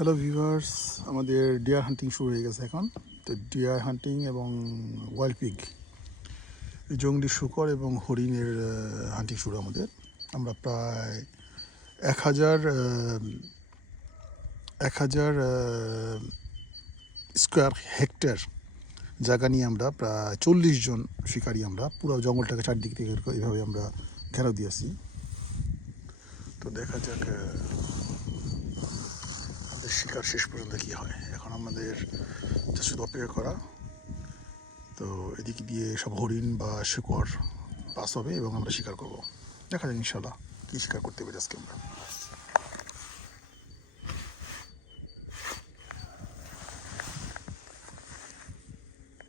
Hello viewers, আমাদের deer হান্টিং শুরু হয়ে গেছে এখন। তো ডিয়ার হান্টিং এবং ওয়াইল্ড পিগ, জংলি শূকর এবং হরিণের হান্টিং শুরু আমাদের। আমরা প্রায় 1,000 স্কোয়ার হেক্টর জায়গা নিয়ে আমরা প্রায় 40 জন শিকারী, আমরা পুরো জঙ্গলটাকে চারদিক থেকে এইভাবে আমরা ঘেরাও দিয়েছি। তো দেখা যাক আমাদের শিকার শেষ পর্যন্ত কী হয়। এখন আমাদের শুধু অপেক্ষা করা। তো এদিকে দিয়ে সব হরিণ বা শূকর পাস হবে এবং আমরা শিকার করব। দেখা যাক ইনশাল্লাহ কী শিকার করতে পারি আজকে আমরা।